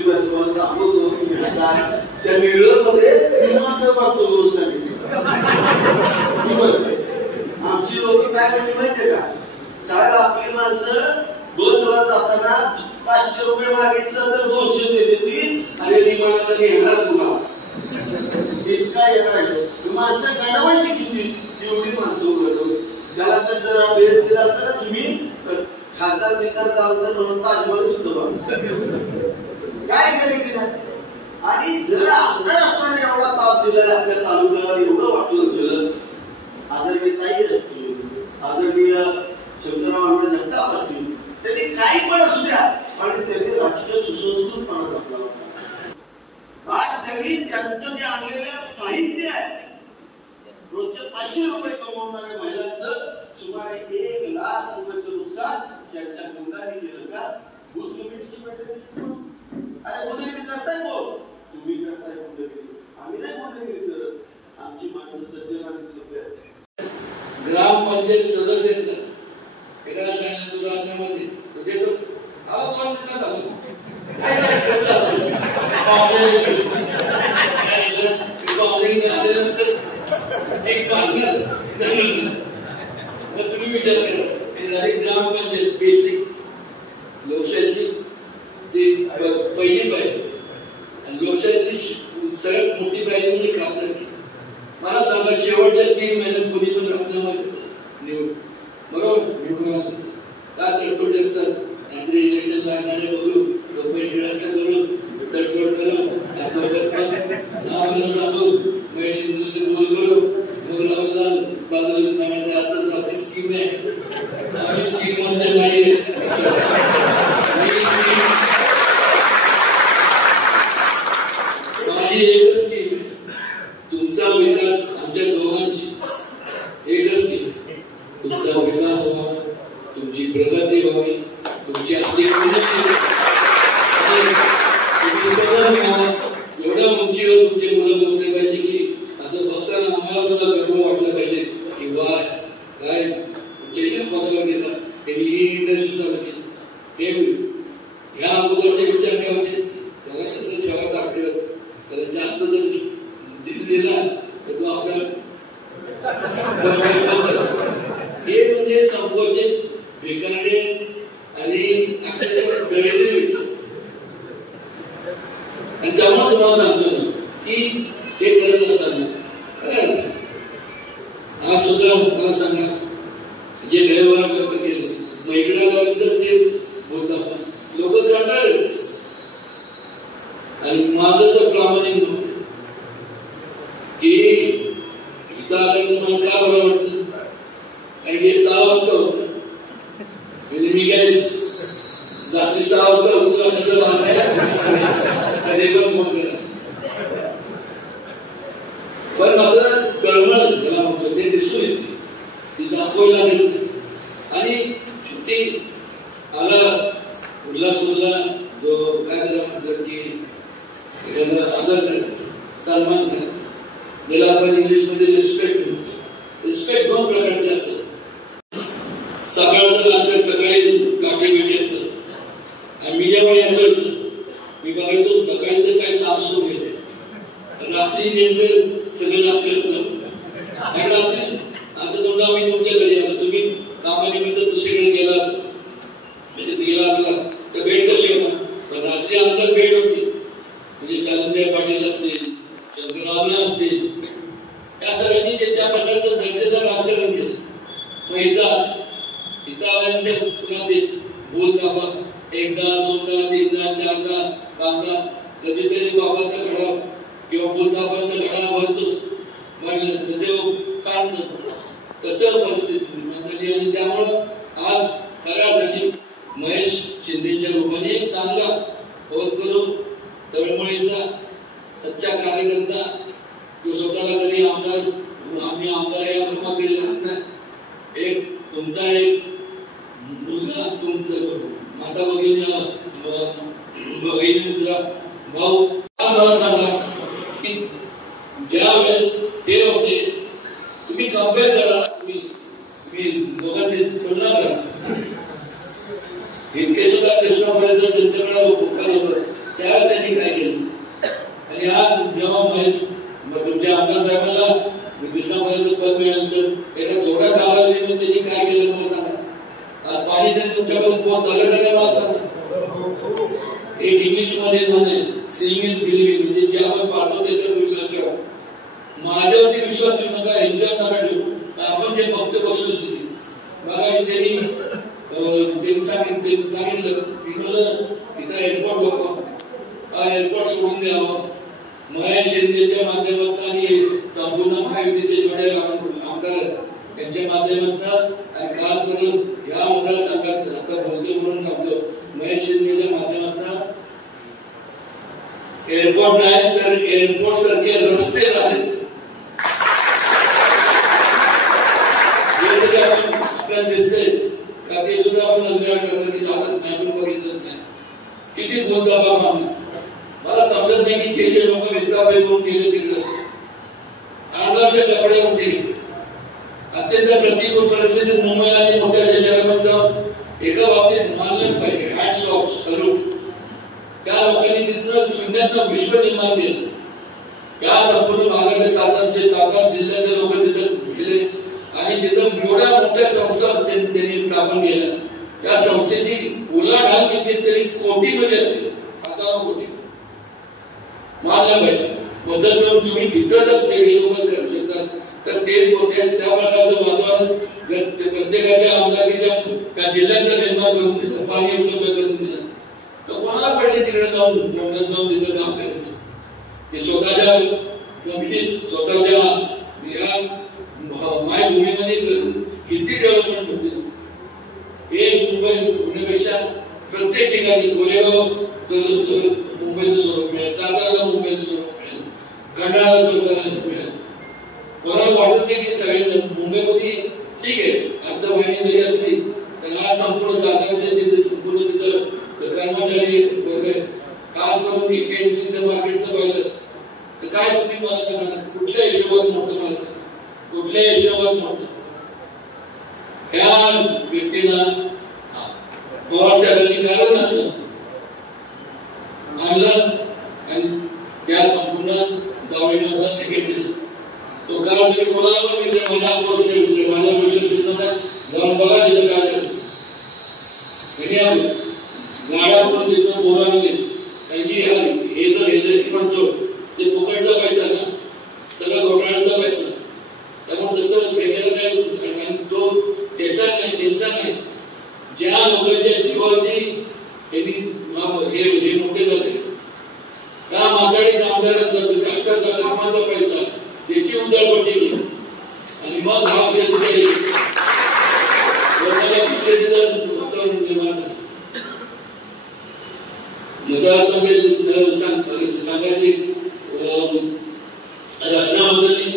Clip आहे तुम्हाला दाखवतो. त्या मिळमध्ये विमानतळ बांधतो दोन सांगितलं. आमची लोक काय म्हणते माहितीये का, साहेब आपली माणसं बसला जाताना 500 रुपये मागितलं तर 200 देते आणि विमानाला नेणार तुला. इतका येणार माणसं गणवायची किती, एवढी माणसं उघडतो. त्याला तर जरा वेळ दिला असता ना तुम्ही, खासदार बेकार झालं तर म्हणून ताजमहल सुद्धा बांधतो. काय गॅरंटी नाही. आणि जर आमदार असताना एवढा ताप दिला आपल्या तालुक्याला, एवढं वाटलं केलं, आदरणीय ताई असतील, आदरणीय शंकरराव अण्णा जगताप असतील, त्यांनी काही पण असू द्या आणि त्यांनी राजकीय सुसंस्कृतपणा दाखवला होता. आज त्यांनी त्यांचं जे आणलेलं साहित्य आहे, रोजचे 500 रुपये कमवणाऱ्या महिलांचं सुमारे 1 लाख रुपयाचं नुकसान त्याच्या गुंडांनी केलं का. बूथ कमिटीची बैठक अरे गुंडगिरी करताय कोण, तुम्ही करताय गुंडगिरी, आम्ही नाही गुंडगिरी करत. आमची माणसं सज्जन आणि सभ्य आहेत. ग्रामपंचायत सदस्याचं एखादा सांगितलं तू राजकारणामध्ये तो देतो, हा कोण म्हणतात झालं एक मागणार. तुम्ही विचार करा, ग्रामपंचायत बेसिक लोकशाही ती पहिली पाहिजे आणि लोकशाही सगळ्यात मोठी पाहिजे म्हणजे खासदारकी. मला सांगा, शेवटच्या 3 महिन्यात कोणी पण राजीनामा देतात निवड, बरोबर, निवडून का तडफड असतात. नाहीतर इलेक्शन लागणारे बघू, असं करू, तडफड करू, आम्हाला सांगू, महेश गोल करू, बाजूला सांगायचं असंच आपली स्कीम आहे. आम्ही स्कीम मध्ये नाहीये. माझी एकच स्कीम आहे, तुमचा विकास आमच्या दोघांची एकच स्कीम. तुमचा विकास व्हावा, तुमची प्रगती व्हावी, तुमची आर्थिक उन्नती एवढ्या उंचीवर तुमचे मुलं बसले पाहिजे की असं बघताना आम्हाला सुद्धा गर्व वाटलं पाहिजे की वा काय कुठल्याही पदावर घेतात त्यांनी ही इंडस्ट्री चालू केली. हे ह्या अगोदरचे विचार काय होते, त्याला कसं ठेवा टाकलं, त्याला जास्त जर दिल दिला तर तो आपल्या हे म्हणजे संकोचित, बेकारडे आणि अक्षरशः दळेदळीच. आणि त्यामुळे तुम्हाला सांगतो ना की हे करत असताना खरं आज सुद्धा मला सांगा, जे गैरवाला व्यक्त केलं महिलांना तेच बोलतात, लोक कंटाळले. आणि माझं तर प्रामाणिक नव्हतं की इथं आल्यानंतर मला का बरं वाटतं, कारण हे 6 वाजता होतं, म्हणजे मी काय रात्री 6 वाजता होतो असं तर कधी पण फोन केला. पण मात्र तळमळ मला म्हणतो ते दिसून येते, ती दाखवायला मिळते. आणि शेवटी आला उल्हासला जो काय त्याला म्हणतात की आदर करायचा, सन्मान करायचा, ज्याला आपण इंग्लिशमध्ये रिस्पेक्ट म्हणतो. रिस्पेक्ट 2 प्रकारचे असतात. सकाळचं राजकारण सकाळी गाठी भेटी असतात आणि मी जेव्हा यायचो मी बघायचो सकाळी तर काय साफसूफ येते, रात्री नेमकं सगळे राजकारण आणि रात्री आता समजा आम्ही तुमच्या घरी आलो, तुम्ही कामानिमित्त दुसरीकडे गेला असता, म्हणजे गेला असला तर भेट कशी होणार, पण रात्री आमच्याच भेट होती. म्हणजे चालंदे पाटील असतील, शंकरराव असतील, या सगळ्यांनी त्या प्रकारचं दर्जेदार राजकारण केलं. मग इथं आल्यानंतर पुन्हा तेच बोलता, एकदा 2दा 3दा 4दा 5दा कधीतरी बाबाचा घडा किंवा बोलतापाचा घडा भरतोच म्हणलं तर ते सांगतो. कसं परिस्थिती निर्माण झाली आणि त्यामुळं आज खऱ्या अर्थाने महेश शिंदेच्या रूपाने चांगला होत करू तळमळीचा सच्चा कार्यकर्ता, तो स्वतःला कधी आम्ही आमदार या भ्रमा केलेला नाही. एक तुमचा एक मुलगा, तुमचं माता भगिनी भाऊ, मला सांगा की ज्या वेळेस ते होते तुम्ही कम्पेअर करा, तुम्ही दोघांची तुलना करा. इतके सुद्धा कृष्णापर्यंत त्यांच्याकडे उपकार होतं त्यावेळेस त्यांनी काय केलं. आणि आज जेव्हा तुमच्या आमदार साहेबांना कृष्णा महाराजचं पद मिळाल्यानंतर एका थोड्या कालावधीमध्ये त्यांनी काय केलं मला सांगा. आज पाणी त्यांनी तुमच्यापर्यंत पोहोच झालं का मला सांगा. एक इंग्लिश मध्ये म्हणे सीइंग इज बिलिव्हिंग, म्हणजे जे आपण पाहतो त्याच्यावर विश्वास ठेवा. माझ्यावरती विश्वास ठेवू नका, यांच्यावर नका ठेवू. आपण जे बघतो वस्तुस्थिती बघा. त्यांनी सांगितलं की म्हणलं इथं एअरपोर्ट बघा, हा एअरपोर्ट सोडून द्यावं. महेश शिंदेच्या माध्यमातून आणि संपूर्ण महायुतीचे जोडे आमदार यांच्या माध्यमातून आणि खास करून या मतदारसंघात आता बोलतो म्हणून सांगतो, महेश शिंदेच्या माध्यमातून एअरपोर्ट नाही तर एअरपोर्ट सारखे रस्ते झाले. आपल्याला दिसतंय का ते सुद्धा आपण नजरेआड करणार की झालंच नाही, आपण बघितलंच नाही. किती बोलतो बाबा. मला समजत नाही की जे लोक विस्थापित होऊन गेले तिकडे आंध्राच्या कपड्यावर गेले. अत्यंत प्रतिकूल परिस्थितीत मुंबईला आणि मोठ्या शहरामध्ये जाऊन एका बाबतीत मानलंच पाहिजे, हॅट्स ऑफ, सल्यूट. त्या लोकांनी तिथं शून्यातनं विश्व निर्माण केलं. या संपूर्ण भागातले सातारा जिल्ह्यातले लोक तिथं गेले आणि तिथं एवढ्या मोठ्या संस्था त्यांनी स्थापन केल्या. त्या संस्थेची उलाढाल किती तरी कोटीमध्ये असते, हजारो कोटी. मानलं पाहिजे. जर तुम्ही तिथं जर करू शकतात तर तेच होते. त्या प्रकारचं वातावरण प्रत्येकाच्या आमदारकीच्या जिल्ह्यात जर निर्माण करून दिलं, पाणी उपलब्ध करून दिलं तर कोणाला पडले तिकडे जाऊन तिथं काम करायचं. ते स्वतःच्या जमिनीत स्वतःच्या या मायभूमीमध्ये किती डेव्हलपमेंट होते. एक मुंबई पुण्यापेक्षा प्रत्येक ठिकाणी कोरेगाव मुंबईचं स्वरूप मिळेल, सातारा मुंबईचं स्वरूप मिळेल, खंडाळा स्वतःला मिळेल. कोणाला वाटत नाही की सगळे मुंबईमध्ये ठीक आहे आता बहिणी जरी असली तर आज संपूर्ण साताऱ्याच्या तिथे संपूर्ण तिथं कर्मचारी वगैरे खास करून एपीएमसीचं मार्केटचं पाहिलं तर काय तुम्ही मला सांगा कुठल्या हिशोबात मोठं मला सांगा, कुठल्या हिशोबात मोठं. या व्यक्तीला पवार साहेबांनी कारण असं आणलं आणि त्या संपूर्ण जावळीला तिकीट दिलं. तो कारण तुम्ही कोणाला पण विचार माझा भविष्य जाऊन बघा तिथं काय करत गाड्या पण तिथं बोलावले. हे जर म्हणतो ते फुकटचा पैसा ना, सगळा घोटाळ्याचा पैसा. त्यामुळे तसं केलेलं काय तो त्याचा नाही, त्यांचा नाही. ज्या लोकांच्या जीवावरती हे मोठे झाले त्या माथाडी कामगारांचा कष्टाचा कामाचा पैसा त्याची उधळपट्टी केली आणि मग भाग शेतकरी संघाची रचना बदलली.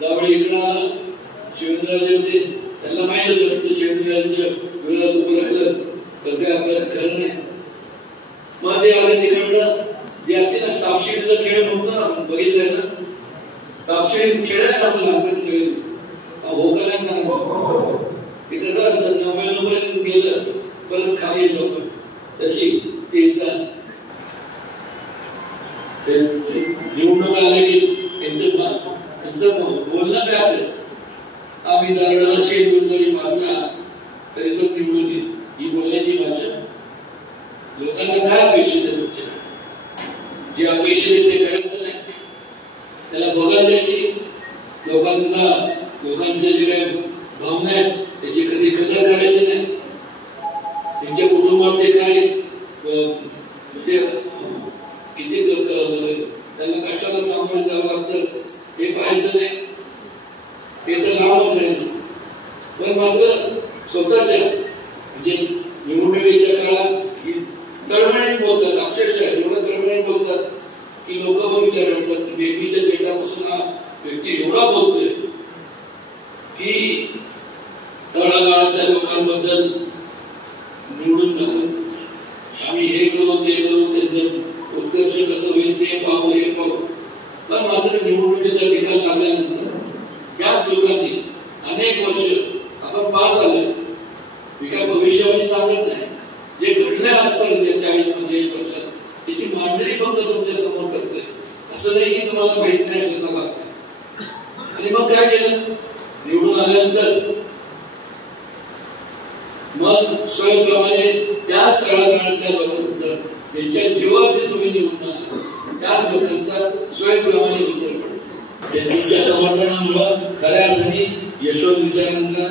त्यावेळी इकडं शिवेंद्रराजे होते, त्यांना माहित होतं शिवेंद्रराजेंच्या विरोधात उभं राहिलं तर ते आपल्याला खरं नाही. मग ते आले तिकडं जे असते ना सापशिडीचा खेळ नव्हता ना, आपण बघितलंय ना सापशिडी खेळ आहे आपण लहानपणी सगळे हो का नाही सांगा. ते कसं असतं नंबर गेलं परत खाली लोक तशी ते निवडणूक आले की त्यांचं बोलणं काय असेल. आम्ही दरडाला शेतून जरी वाचला तरी तो निवडून येईल, ही बोलण्याची भाषा. लोकांना काय अपेक्षित आहे तुमच्या, जे अपेक्षित आहे ते करायचं नाही, त्याला बघा द्यायची. लोकांचे जे काही भावना आहेत त्याची कधी कदर करायची नाही. त्यांच्या कुटुंबात ते काय म्हणजे किती त्यांना कष्टाला सामोरे जावं लागतं हे पाहायचं नाही, हे तर लांबच राहील. पण मात्र स्वतःच्या म्हणजे निवडणुकीच्या काळात तळमळीने बोलतात, अक्षरशः एवढं तळमळीने बोलतात की लोक पण विचार करतात. बेबीच्या डेटापासून हा व्यक्ती एवढा बोलतोय की तळागाळातल्या लोकांबद्दल निवडून आम्ही हे करू ते करू, त्यांचं उत्कर्ष कसं होईल ते पाहू हे पाहू. पण मात्र निवडणुकीचा निकाल लागल्यानंतर याच लोकांनी अनेक वर्ष आपण पाहत आलोय, मी काय भविष्यवाणी सांगत नाही, जे घडलं आजपर्यंत 40-45 वर्षात त्याची मांडणी फक्त तुमच्या समोर करतोय. असं नाही की तुम्हाला माहित नाही असं नका. आणि मग काय केलं, निवडून आल्यानंतर मग स्वयंप्रमाणे त्याच तळागाळातल्या लोकांचं, त्यांच्या जीवावरती तुम्ही निवडून आला त्याच लोकांचा स्वयंप्रमाणे विसर पडतो. तुमच्या समर्थनामुळं खऱ्या अर्थाने यशवंत विचारांना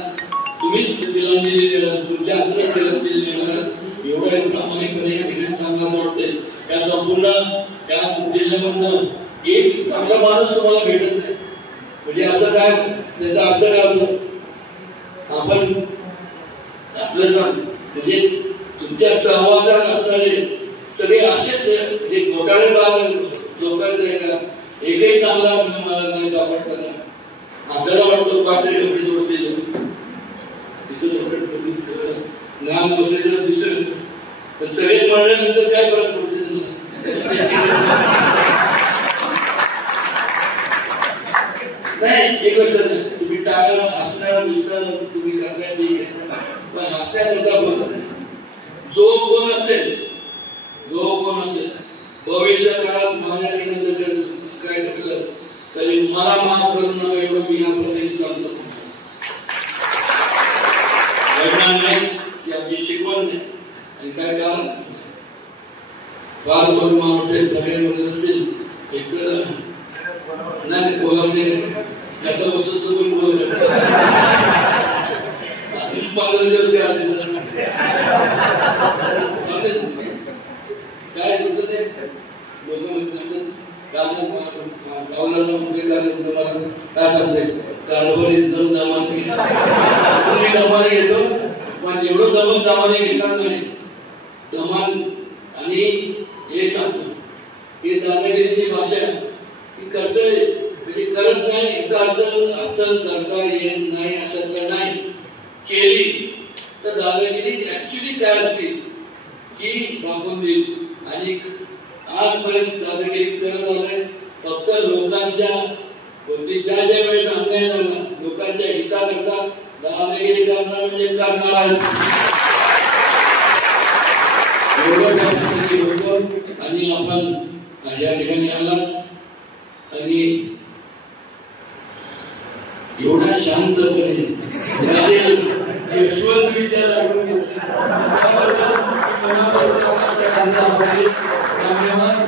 तुम्हीच तिलांजली देणार, तुमच्या हातून तिलांजली देणार. एवढं एक प्रामाणिकपणे या ठिकाणी सांगायचं वाटतंय. या संपूर्ण या जिल्ह्यामधनं एक चांगला माणूस तुम्हाला भेटत नाही. म्हणजे असं काय, त्याचा अर्थ काय होतो, आपण आपलं सांग म्हणजे तुमच्या सहवासात असणारे सगळे असेच म्हणजे घोटाळेबाज लोकांचं आहे का, एकही चांगला मला नाही सापडता का. आपल्याला वाटतं पाठी कपडे बसलेले लहान बसलेलं दिसून येतं, पण सगळेच म्हणल्यानंतर काय फरक पडते नाही. एक लक्षात आहे, तुम्ही टाळा हसणार दिसणार तुम्ही करताय ठीक आहे, पण हसण्याकरता बघत नाही. जो कोण असेल भविष्य काळात माझ्याकडे काय केलं तरी मला माफ करू नका एवढं मी या प्रसंगी सांगतो. ती आमची शिकवण नाही आणि काय कारण फार बघ मोठे सगळे म्हणत असेल एकतर नाही बोलावणे कसं वस्तू पण बोलत 15 दिवस काय होतं ते लोक म्हणतात गावाला तुम्हाला काय सांगते कारभारी दमाने घेतो, पण एवढं दमाने घेणार नाही. दमान आणि हे सांगतो की दादागिरीची भाषा ही करतोय म्हणजे करत नाही याचा अर्थ करता येत नाही असं नाही. केली तर दादागिरी ऍक्च्युली काय असते की दाखवून देईल. आणि आजपर्यंत दादागिरी करत आलोय फक्त लोकांच्या ज्या वेळेस अन्याय झाला लोकांच्या हिताकरता दादागिरी करणार म्हणजे करणारच. आणि आपण या ठिकाणी आला आणि एवढा शांतपणे यशवंत विचार ऐकून घेतला. धन्यवाद.